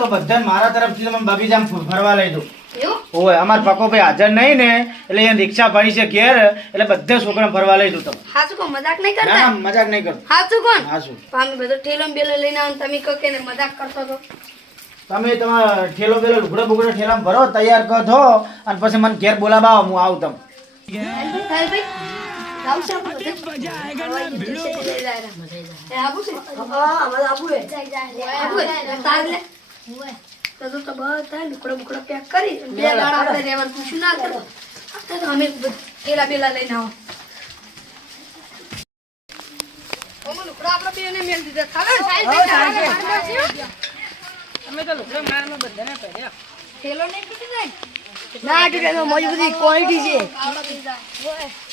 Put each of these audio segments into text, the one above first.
તો બધા મારા તરફથી તમને બગીચામાં ફરવા લઈ દઉં. એવું? ઓય અમાર પકોભાઈ હાજર નહીં ને એટલે અહીંયા રિક્ષા ભરી છે ઘેર એટલે બધા છોકરાને ફરવા લઈ દઉં તમે. હાચું કહો, મજાક નહીં ના કરતા? ના મજાક નહીં કરતો. હાચું કોણ? હાચું. અમે બધો ઠેલો ને બેલો લઈને આવો ને તમે કહો કે ને મજાક કરતો તો. તમે તમારા ઠેલો બેલો લુગડા બુગડા ઠેલામાં ભરો તૈયાર કરો છો અને પછી મને ઘેર બોલાવો હું આવું તમે. ભાઈ જાવ છે આપણે બધે. એ આબુ છે? હા, અમારે આબુ હે. આબુ હે? તાર લે. તો બધા લુકડા બુકડા પેક કરી બે દાડા આપણે રહેવાનું પૂછ્યું ના કરો. તો અમે ઠેલા બેલા લઈને આવો. ઓમો લુકડા આપણે બેને મેલ દીધા. ખાવે અમે તો લુગડા મારમાં બધાને પહેર્યા. ઠેલો નહીં તૂટી જાય. ના તૂટે તો મોજી બધી ક્વોલિટી છે.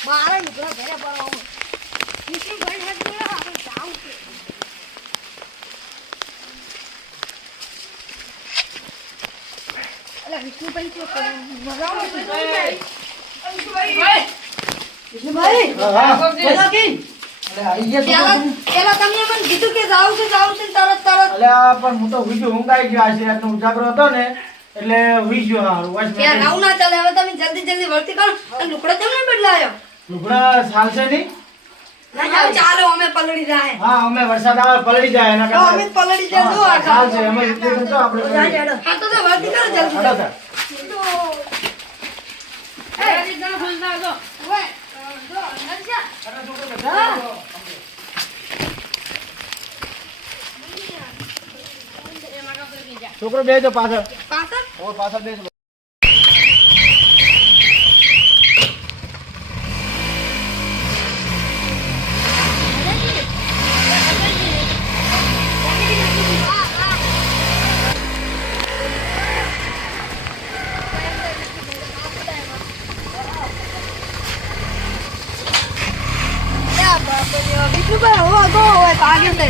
મારા લુકડા ઘરે પડવા નિશી ભાઈ હાથ બોલા આપણે જાવ છે. અલા વિષ્ણુભાઈ શું કરે? મજામાં વિષ્ણુભાઈ. વિષ્ણુભાઈ હા. બોલા કે અલે આઈ ગયા તો. પેલા તમે મને કીધું કે જાવ છે તરત અલ્યા પણ હું તો હુઈ ગયો ઊંઘ આવી ગયો આજે રાતનો ઉજાગરો હતો ને એટલે હુઈ ગયો હારું વાસ યાર આવું ના ચાલે. હવે તમે જલ્દી વળતી કરો અને લુકડો કેમ નહીં બદલાયો? લુગડા ચાલશે નહીં. ના જાવ ચાલો અમે પલળી જાય. હા અમે વરસાદ આવે પલળી જાય એના તો અમે પલળી જાય જો આ ચાલશે અમે રીતે તો આપણે પલળી. હા તો વળતી કરો જલ્દી. હાલો તાર. છોકરો બેજો પાછળ. પાછળ ઓ પાછળ બેજો. વિષ્ણુભાઈ હો ગો હોય ભાગે છે.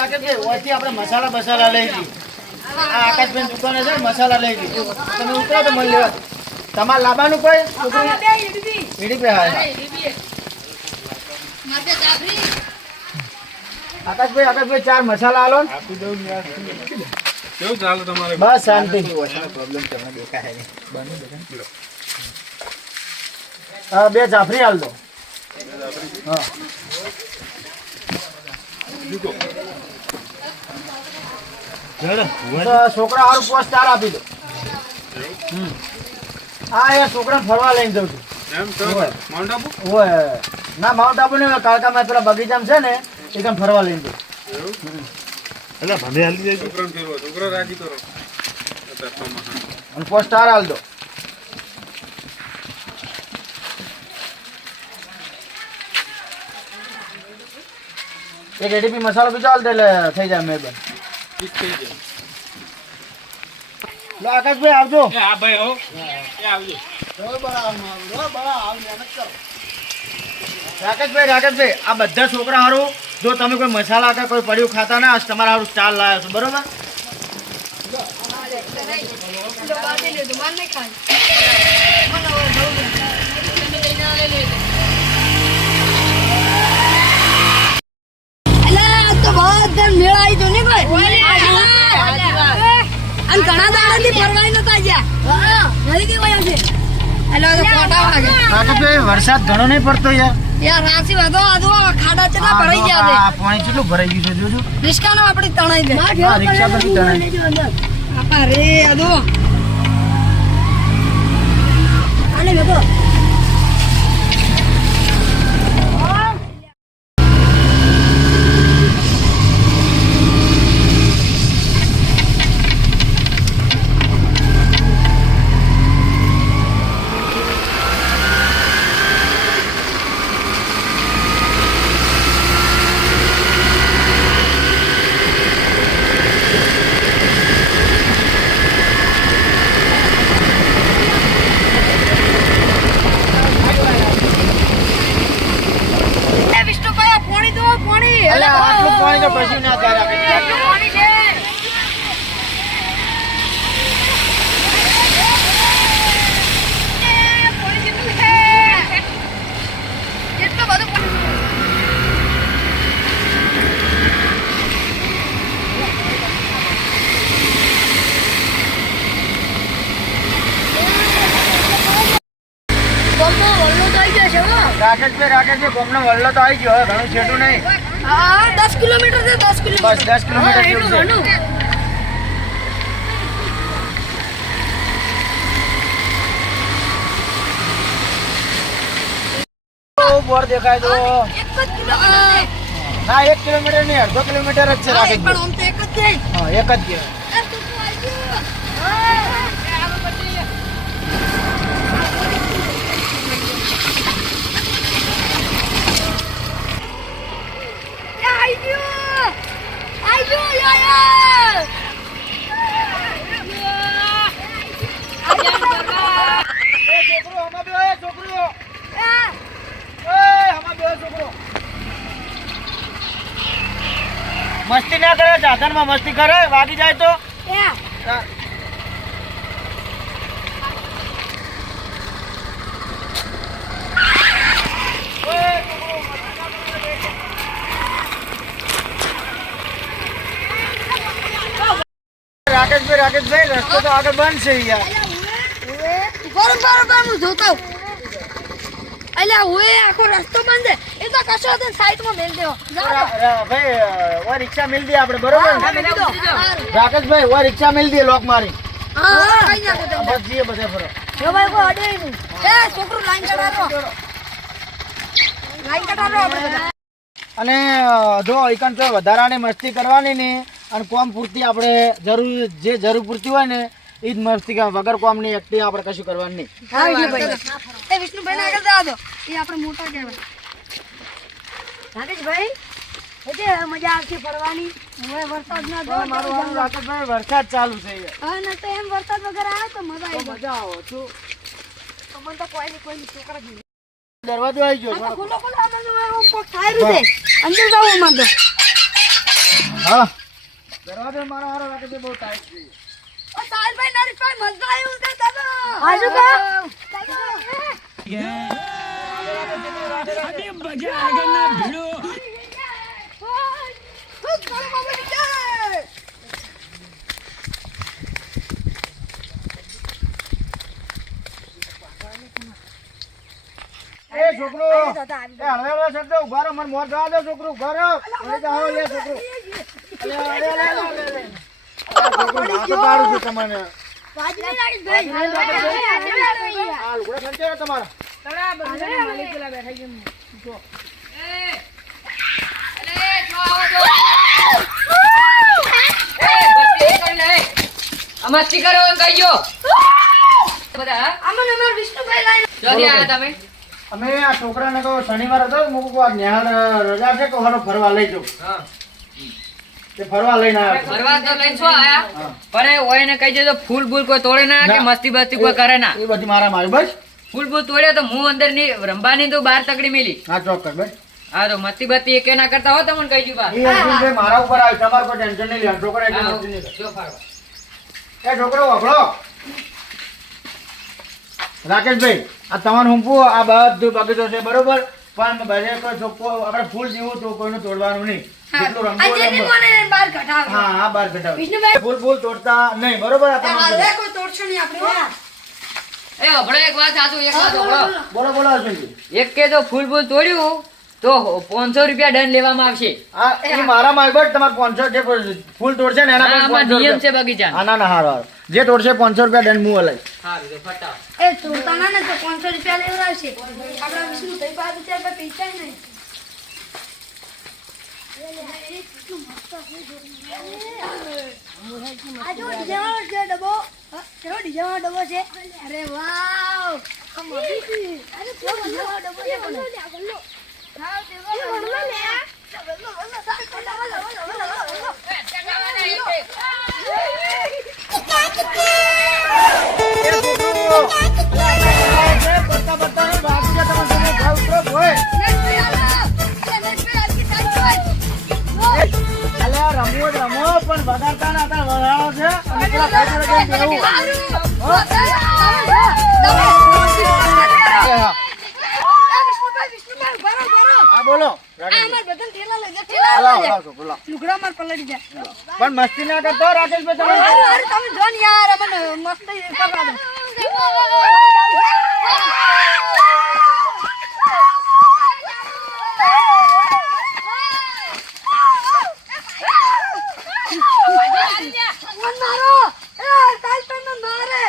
રાકેશભાઈ ઓયથી આપણે મસાલા લઈ લઈએ. આ આકાશભાઈ દુકાને છે મસાલા લઈ લઈએ. તમે ઉતરો તો મળી લેવા. તમારે લાવવાનું કોઈ વીડી પે હા. આકાશભાઈ 4 મસાલા આલો ને. કેવું ચાલે તમારે? બસ શાંતિ. હા 2 જાફરી આલ દો. હા તો છોકરા હારું 5 સ્ટાર આપી દો. હા એ છોકરા ફરવા લઈને જઉં છું. એમ તો માઉન્ટ આબુ? ઓય ના માઉન્ટ આબુ ને કાળકામાં પેલા બગીચામાં છે ને એ કામ ફરવા લઈને જઉં. એટલે ભલે હાલી જાય. છોકરાને ફેરવો, છોકરો રાજી કરો. અને 5 સ્ટાર આલ દો. એક એડીપી મસાલો બીજો આલ દે એટલે થઈ જાય મહેરબાન. ઠીક થઈ જાય. લો આકાશભાઈ આવજો. એ હા ભાઈ હો. એ આવજો. રાકેશભાઈ આ બધા છોકરા હારું જો તમે કોઈ મસાલા કે કોઈ પડ્યું ખાતા ના તમારા હારું સ્ટાર લાવ્યો છો બરોબર. મેળાઈ તો નહીં કોઈ અને ઘણા દાડાથી ફરવાય નતા ગયા. મળી ગઈ વયા છે. એટલે તો ફોટા વાગે. રાકેશભાઈ વરસાદ ઘણો નહીં પડતો યાર. યાર રાસી વધો આદો ખાડા ચેટલા ભરાઈ ગયા છે. આ પાણી કેટલું ભરાઈ ગયું છે જોજો. રિસ્કાનો આપણી તણાઈ દે. હા રિક્ષા બધી તણાઈ. આપા રે આદો આને મેકો અલ્યા આટલું પાણી તો કશું ના થાય રાકેશભાઈ. કેટલું પાણી છે પાણી કેટલું છે કેટલું બધું પાણી રાકેશભાઈ કોમનો વલ્લો તો આવી ગયો હવે ઘણું છેટું નહીં. હા 10 કિલોમીટર છે 10 કિલોમીટર બસ 10 કિલોમીટર જેવું છે. ઘણું બોર દેખાય તો એક જ કિલોમીટર ના 1 કિલોમીટર નહીં 1.5 કિલોમીટર જ છે છે પણ રાકેશભાઈ. આમ તો એક જ છે હા એક જ કહેવાય. છોકરો આમાં બેહો, છોકરો આમાં બેહો, છોકરો મસ્તી ના કરે સાધનમાં મસ્તી કરે વાગી જાય તો રાકેશભાઈ રસ્તો તો આગળ બંધ છે યાર. બરોબર હું જોતો અલ્યા ઓએ આખો રસ્તો બંધ છે એ તો કશો હતો સાઈડમાં મેલ દેવો ભાઈ ઓ રિક્ષા મિલ દી આપણે બરોબર ને? રાકેશભાઈ ઓ રિક્ષા મિલ દી લોક મારી હા કઈ નાખો તમે બસ જઈએ બધા ફરો. જો ભાઈ કો અડે નહીં એ છોકરું લાઈન કઢાવો આપણે બધા અને જો એકન તો વધારાની મસ્તી કરવાની ને અને કોમ પૂરતી આપણે જરૂર પૂરતી હોય ને એ જ મસ્તી કરે વગર કોમની એક્ટિંગ આપણે કશું કરવાની નહીં. હા વિષ્ણુભાઈ એ વિષ્ણુભાઈ આગળ જવા દો એ આપણે મોટા કહેવાય રાકેશભાઈ એટલે મજા આવશે ફરવાની હવે વરસાદ ના દો મારું હારું રાકેશભાઈ વરસાદ ચાલુ છે યાર. હા ના તો એમ વરસાદ વગર આવે તો મજા આવી જાય મજા આવો છું. તો મને તો કોઈ છોકરા જ દરવાજો આવી ગયો થોડો. ખુલ્લો ખુલ્લો આમાં તો આમ કોક થાયરું છે અંદર જાવ માં તો હા દરવાજો મારો હારો રાકેશભાઈ બહુ ટાઈટ છે. ઓ સાહેબભાઈ નરેશભાઈ મજા આવ્યું છે દાદા આજુ કા એ છોકરો એ હળવે શકતો ઉભા રહો મને મોર જવા દો છોકરો ઉભા રહો લઈ જાઓ લે છોકરો અલે છોકરો ના તો પાડું છું તમને વાજને રાકેશભાઈ આ લુગડા સંચે તમારા તળા બંધના માલિક પેલા બેઠા છે જો મસ્તી કરો એમ કહીજો બધા આમાં અમાર વિષ્ણુભાઈ લાઈન જોથી આયા તમે અમે આ છોકરાને કહો શનિવાર હતો મૂકું આ નિહાળ રજા છે કે હાલો ફરવા લઈ જાઉં હા તે ફરવા લઈને આવ્યો છું. ફરવા તો લઈ છો આયા પણ એ ઓય ને કહી દેજો ફૂલ બૂલ કોઈ તોડે ના કે મસ્તી બસ્તી કોઈ કરે ના એ બધી મારા મારી બસ ફૂલ બૂલ તોડ્યો તો હું અંદર ની રંબાની તો બહાર તકડી મેલી હા ચોક્કસ બસ હા તો મસ્તી બસ્તી એકે ના કરતા હો તમને કહી બા એ અર્જુનભાઈ મારા ઉપર આવ્યું તમારે કોઈ ટેન્શન નહીં લેવાનું છોકરા એટલે મસ્તી નહીં કરે. જો ફરવા એ છોકરો વાપરો રાકેશભાઈ આ તમારું હુંપું આ બધું બગીચો છે બરોબર પણ બધે કોઈ છોકરો આપણે ફૂલ જેવું તો કોઈનું તોડવાનું નહીં જેટલું રમવું હોય આજે રમવું. મને બહાર કઢાવ હા હા બાર ઘટાડો વિષ્ણુભાઈ ફૂલ તોડતા નહીં બરોબર આ તમારું હાલે કોઈ તોડશો નહીં આપણે એ હબળો એક વાત સાચું એક વાત હબળો બોલો બોલો અર્જુનજી એક કે તો ફૂલ બૂલ તોડ્યું તો 500 રૂપિયા દંડ લેવામાં આવશે આ એ મારા માં બટ તમારે 500 જે ફૂલ તોડશે ને એના પર આમાં 500 નિયમ છે રૂપિયા. બગીચા હા ના ના હારો હારો જે તોડશે 500 રૂપિયા દંડ હું અલાઈ સારું તો ફટાવ એ તોડતા ના ને તો 500 રૂપિયા લેવડાવશે આપણા વિષ્ણુભાઈ પાસે ત્યાં પૈસા નહીં આ જો ડીજેવાળો છે ડબ્બો કેવો ડીજેવાળો ડબ્બો છે અરે વાવ અરે કેવો ડીજેવાળો ડબ્બો છે પણ હા તે વળો લે પડતા પડતા ભાગી જા તમારે ઘર ઉતરો હોય નેટ પે આલો નેટ પે આલકી સાઈડ રમવો જ રમો, પણ વગાડતા ના હતા, વગાડો છે અને પેલા ભાઈ જોડે જઈને બેહવું. હા બોલો હાલો, હાલો, બોલો. લુગડા માર પલળી જાય. પણ મસ્તી ના કરતો રાકેશભાઈ તમે. અરે તમે જો ને યાર મને મસ્તી કરવા દો. મન મારો એ તાલ પર મન મારે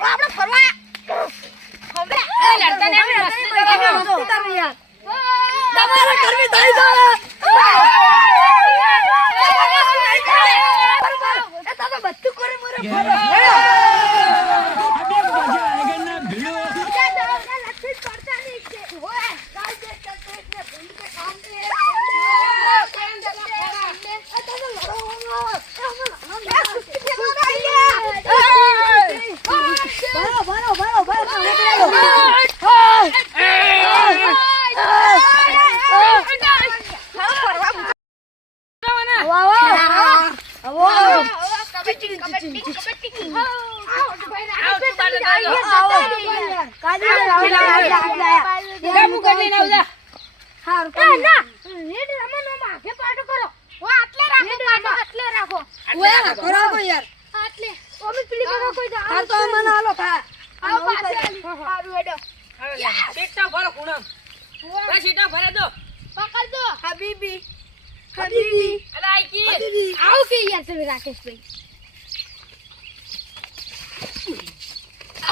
આપણે ફરવા તમારા કરવી થઈ જાય. બધું કરી મરે રાકેશભાઈ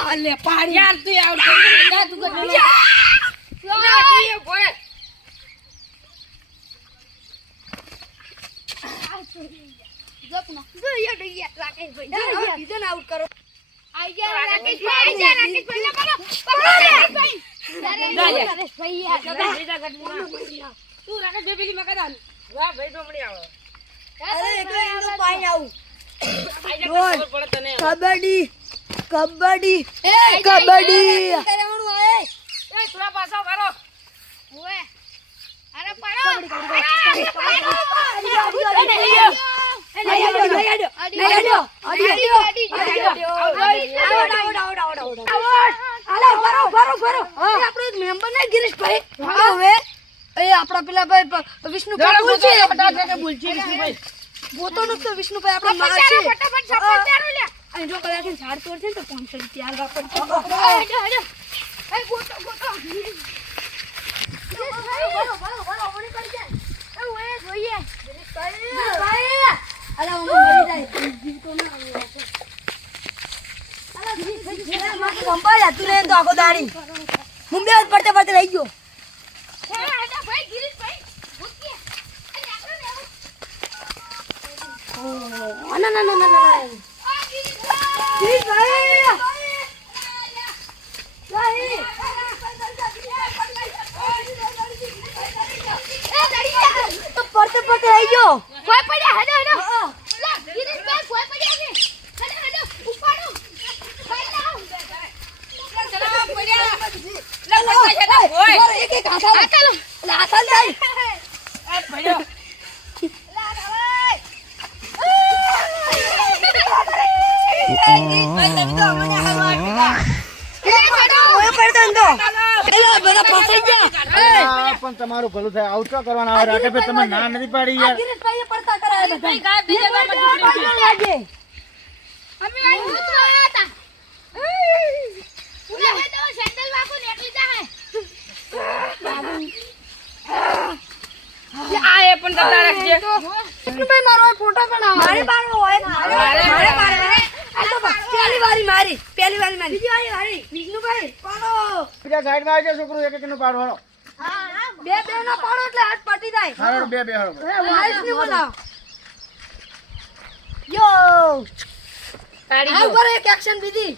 આલે પાડી યાર તું આઉટ કરી જા તું કરી આઉટ કરો. કબડ્ડી કબડ્ડી કબડ્ડી આપડા પેલા ભાઈ વિષ્ણુભાઈ વિષ્ણુભાઈ આપડે મારશે. અને જો કદાચ ઝાડ તોડશે ને તો 500 રૂપિયા મુંબઈ પડતે પડતે રહી ગયો. પડતે પડતે રહી ગયો. પણ તમારું ભલું થાય આવું શું કરવાના આવે રાકેશભાઈ તમે ના નથી પાડી યાર. પહેલી વારી મારી વિષ્ણુભાઈ પાડો. બીજા સાઈડમાં આવી જાય છોકરું એક એકનું પાડવાનો. બે ના પાડો એટલે હાથ પટી જાય. હાલો બે હાલો. વાઈસ ને બોલાવો. યો આ ઉપર એક એક્શન દીધી.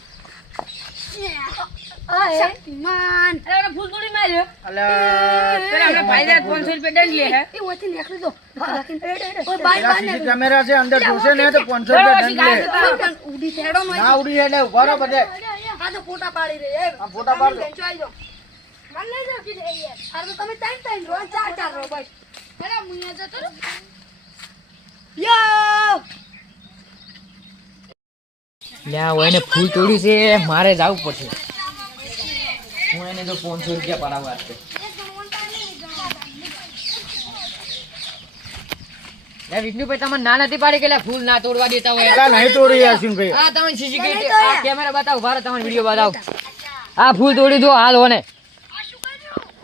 શક્તિમાન ફૂલ તોડી માર્યો. અલ્યા ભાઈ 500 રૂપિયા દંડ લે હે. એ ઓથી નીકળી દો. ઓય પેલા બાઈ સીસી કેમેરા છે અંદર જોશે ને તો 500 રૂપિયા દંડ લે. ઉડી તેડો નો ના ઉડી એટલે ઉભા રહો બધે. આ તો ફોટા પાડી રહી એમ આ ફોટા પાડ દો. બેંચો આવી જાઓ મને લઈ જાઓ કીધે યાર અરે તો તમે ટાઈમ રો ચાર રો બસ અરે મુયા જતો રો યો લ્યા હોય ને ફૂલ તોડ્યું છે મારે જવું પડશે હું એને તો 500 રૂપિયા પડાવવા છે લે વિષ્ણુભાઈ તમને ના નથી પાડી કે લે ફૂલ ના તોડવા દેતા હોય પેલા નહીં તોડી યાસીનભાઈ. આ તમે સીસીટીવી આ કેમેરા બતાવો ભારે તમને વિડિયો બતાવો આ ફૂલ તોડી દો હાલ હોને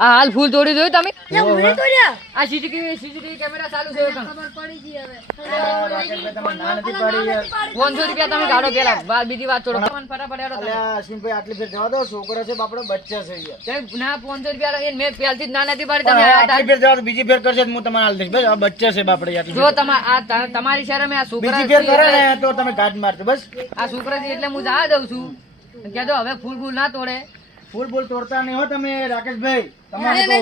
આ હાલ ફૂલ તોડી દો તમે મને તો લ્યા આ સીસીટીવી કેમેરા ચાલુ છે એકમ. ખબર પડી ગઈ હવે રાકેશભાઈ તમે ના નથી પાડી યાર. 500 રૂપિયા તમે કાઢો પેલા બીજી વાત છોડો તમને ફટાફટ હેડો તમે. અલ્યા યાસીનભાઈ આટલી ફેર જવા દો, છોકરો છે બાપડો બચ્ચા છે યાર. તે ના 500 રૂપિયા લઈને મેં પહેલથી જ ના નથી પાડી પણ તમે આ આટલી ફેર જવા દો, બીજી ફેર કરશે તો હું તમને હાલ દઈશ. બસ આ બચ્ચા છે બાપડે આટલી જો ફેર. તમારી શરમે આ છોકરા બીજી ફેર છે કરે ને એટલે- તો તમે ગાંઠ મારજો બસ. આ છોકરા છે એટલે હું જવા દઉં છું કહેજો હવે ફૂલ ના તોડે ફૂલ બોલ તોડતા નહીં હો તમે રાકેશભાઈ. તમારે તો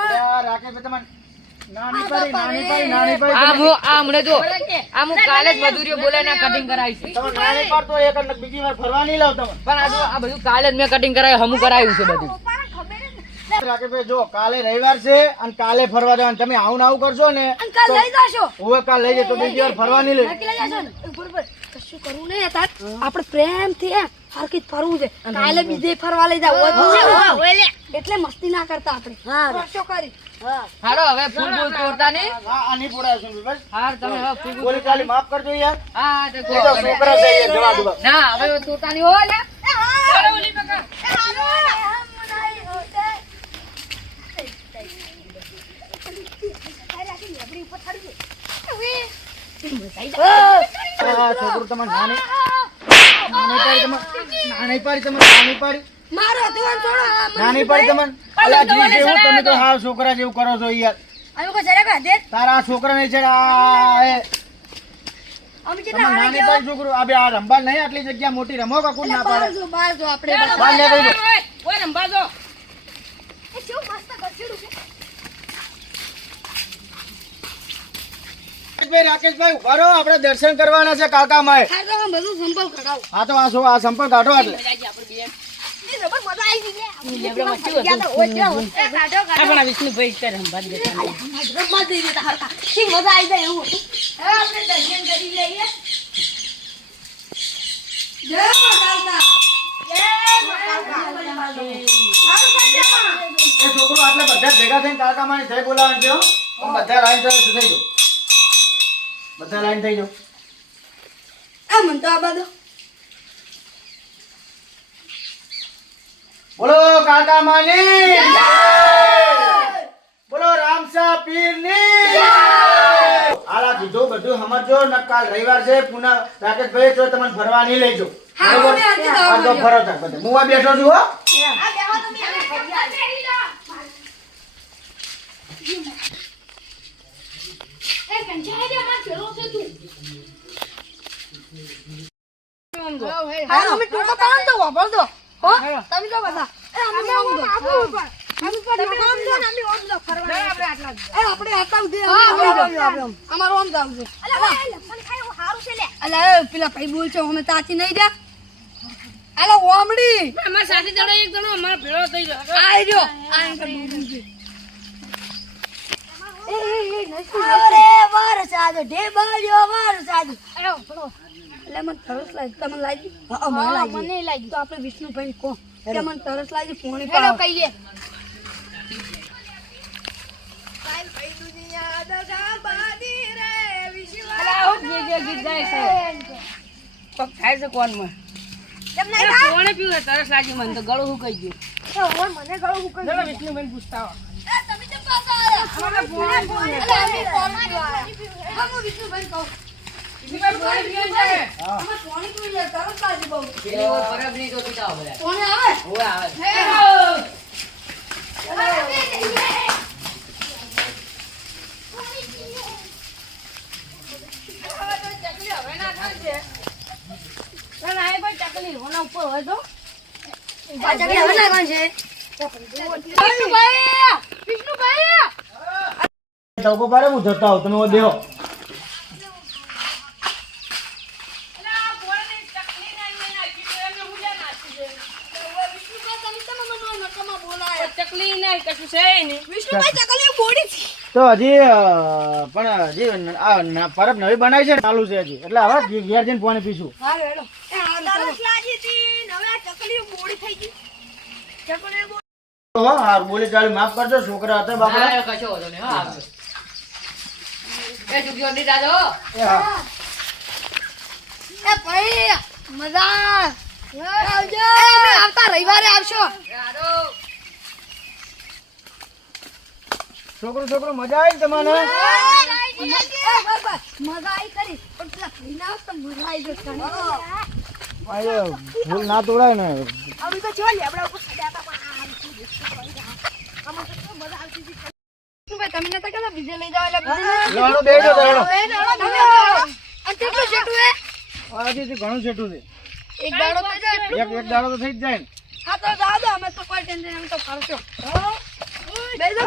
અલ્યા રાકેશભાઈ તમે નાની પાડી. આ હમણે જો આ હું કાલે જ મજૂરીઓ બોલાવીને કટિંગ કરાવી છે તમે નાની પાડતો એક અને બીજી વાર ફરવા નહીં લાવ તમે. પણ આ જો આ બધું કાલે જ મેં કટિંગ કરાવ્યું હમું કરાવ્યું છે બધું રાકેશભાઈ જો કાલે રવિવાર છે અને કાલે ફરવા જવાનું. તમે આવું ને આવું કરશો ને અંકલ લઈ જાશો હવે કાલ લઈ જાય તો બીજી વાર ફરવા નહીં લઈ. નક્કી લઈ જાશો ને બરોબર કશું કરવું નહીં તાર આપણે પ્રેમથી હરકી ફરવું છે કાલે બીજે ફરવા લઈ જાવ એટલે મસ્તી ના કરતા આપણે કશો કરી હારો હવે ફૂલ તોડતા નહીં હા આ નહીં પોડાય છે બસ. હાર તમે હવે ફૂલ બોલી ચાલી માફ કરજો યાર. હા તે એ તો છોકરા છે યાર, જવા દો બસ. ના હવે તોડતા નહીં હો લે આ છોકરું તમે નાની નાની પાડી મારો દીવાન છોડો નાની પાડી તમે. અલા જી જેવું તમે તો હાવ છોકરા જેવું કરો છો યાર. અમે કોઈ જરા કા દે તારા આ છોકરા નહીં છે આ એ. અમે તમે જેટલા નાની પાડી છોકરું આ બે આ રમવા નહીં આટલી જગ્યા મોટી રમો કે કોણ ના પાડે. બાર જો આપણે બહાર નીકળી જાઓ. ઓય રંબા જો એ શું મસ્ત ગચડું છે રાકેશભાઈ ઉભા રહો, આપણે દર્શન કરવાના છે કાકામાએ. ખાર તો બધું સંપલ કઢાવ હા તો આ સંપર્ક કાઢો એટલે. એ જબર મજા આવી ગઈ આપણા વિષ્ણુભાઈ કરે રંબા દે મજા દઈ દેતા હરકા ઠીક મજા આવી જાય એવું હવે આપણે દર્શન કરી લઈએ જય માતા જય માતા એ છોકરો આટલે બધા ભેગા થઈને કાકામાની જય બોલાવવાની છે હો. આમ બધા લાઈન થઈ જાઓ. બધા લાઈન થઈ જાઓ. આ મન તો આ બધો બોલો કાકામાની બોલો રામસા પીરની આલા કીધું બધું સમજો ને કાલ રવિવાર છે પુના રાકેશભાઈ જો તમને ફરવા નહીં લઈ જાઓ. હા, બરોબર? અમે આજે તો આ તો ફરો તાર બધા. હું આ બેઠો છું હો. આ બેહો તમે અમે ફરિયાદ કરી લો એ કંચાઈ દે માં ચલો છે તું હા અમે ટોકો પાડો તો વાપર દો હો તમે જો બધા એ અમે આમ દો અમે પર તમે આમ દો ને અમે આમ દો ફરવા આપણે આટલા એ આપણે આટલા ઉધી અમારો આમ જાવ છે અલા લખન ખાય હારું છે લે અલા પેલા ભાઈ બોલ છો અમે તાતી નહીં જા અલા ઓમડી અમાર સાથે જણો એક જણો અમાર ભેળો થઈ ગયો આઈ જો આ અંકલ બોલ છે અરે વાર સાદો ઢેબાલ્યો વાર સાદો અરે ભલો એટલે મને તરસ લાગી તમને લાગી હા મને લાગી તો આપણે વિષ્ણુભાઈ કો કે મને તરસ લાગી પોણી પાડો કહીએ થાય છે કોણ માં કોણે પીવું તરસ લાગી મને તો ગળું હુકાઈ ગયું મને ગળું હુકાઈ ચલો વિષ્ણુભાઈ પૂછતા આવો તમે કેમ પાછા આયા અમે વિષ્ણુભાઈ કહો વિષ્ણુભાઈ પાણી પીવે છે અમે પોણી પીએ તરસ લાગી બહુ પેલી વાર પરબ નહીં તો પીતા હો બધા પોણી આવે હોવે આવે ટકો પાડે હું જતા આવું તમે દેહો. નહીં કશું છે નહીં. વિષ્ણુભાઈ ચકલી બોડી છે. તો હજી પણ હજી પરબ નવી બનાવી છે ને, ચાલુ છે હજી, એટલે હવે ઘેર જઈને પાણી પીશું. હા હેડો એ તરસ લાગી હતી ને હવે આ ચકલી બોડી થઈ ગઈ. ચકલી બોડી હા બોલી ચાલી માફ કરજો, છોકરા હતા બાપા. હા, કશો વાંધો નહીં, હા, આવજો. એ ચૂકી વધી જાજો. એ હા એ ભાઈ મજા આવજો. અમે આવતા રવિવારે આવશો. છોકરો મજા આવી ને તમને? મજા આવી કરી પણ પેલા ભાઈ ના આવતા મજા આવી જશે. આ ભૂલ ના તોડાય ને. અમે તો જો લેબડા ઉપર ચડ્યા હતા આમાં તો શું મજા આવતી હતી. શું ભાઈ તમે નતા કહેતા બીજે લઈ જાવ એટલે લાડો બેઠો લાડો. અને કેટલું છેટું હે? હજી ઘણું છેટું છે. એક દાડો થઈ જાય. એક દાડો તો થઈ જ જાય ને. હા તો દાદા અમે તો કોઈ ટેન્શન એમ તો કરશો. બેસો